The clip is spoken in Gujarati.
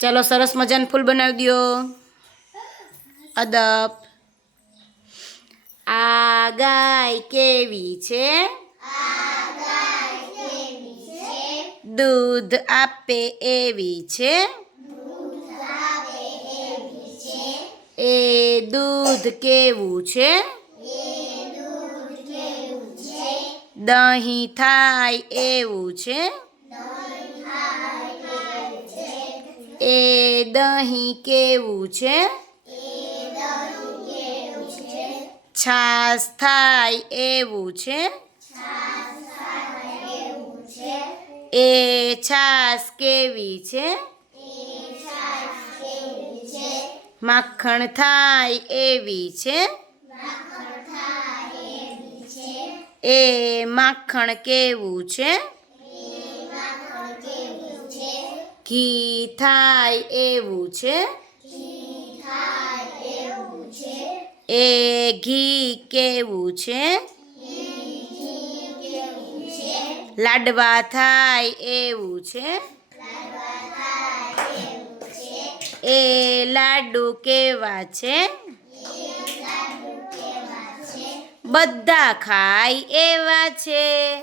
ચાલો સરસ મજાનું ફૂલ બનાવી દો. અદબ. આ ગાય કેવી છે? દૂધ આપે એવી છે? એ દૂધ કેવું છે? દહીં થાય એવું છે? એ દહીં કેવું છે? છાસ થાય એવું છે? એ છાસ કેવી છે? માખણ થાય એવી છે? એ માખણ કેવું છે? ઘી થાય એવું છે? એ ઘી કેવું છે? લાડવા થાય એવું છે? એ લાડુ કેવા છે? બધા ખાય એવા છે?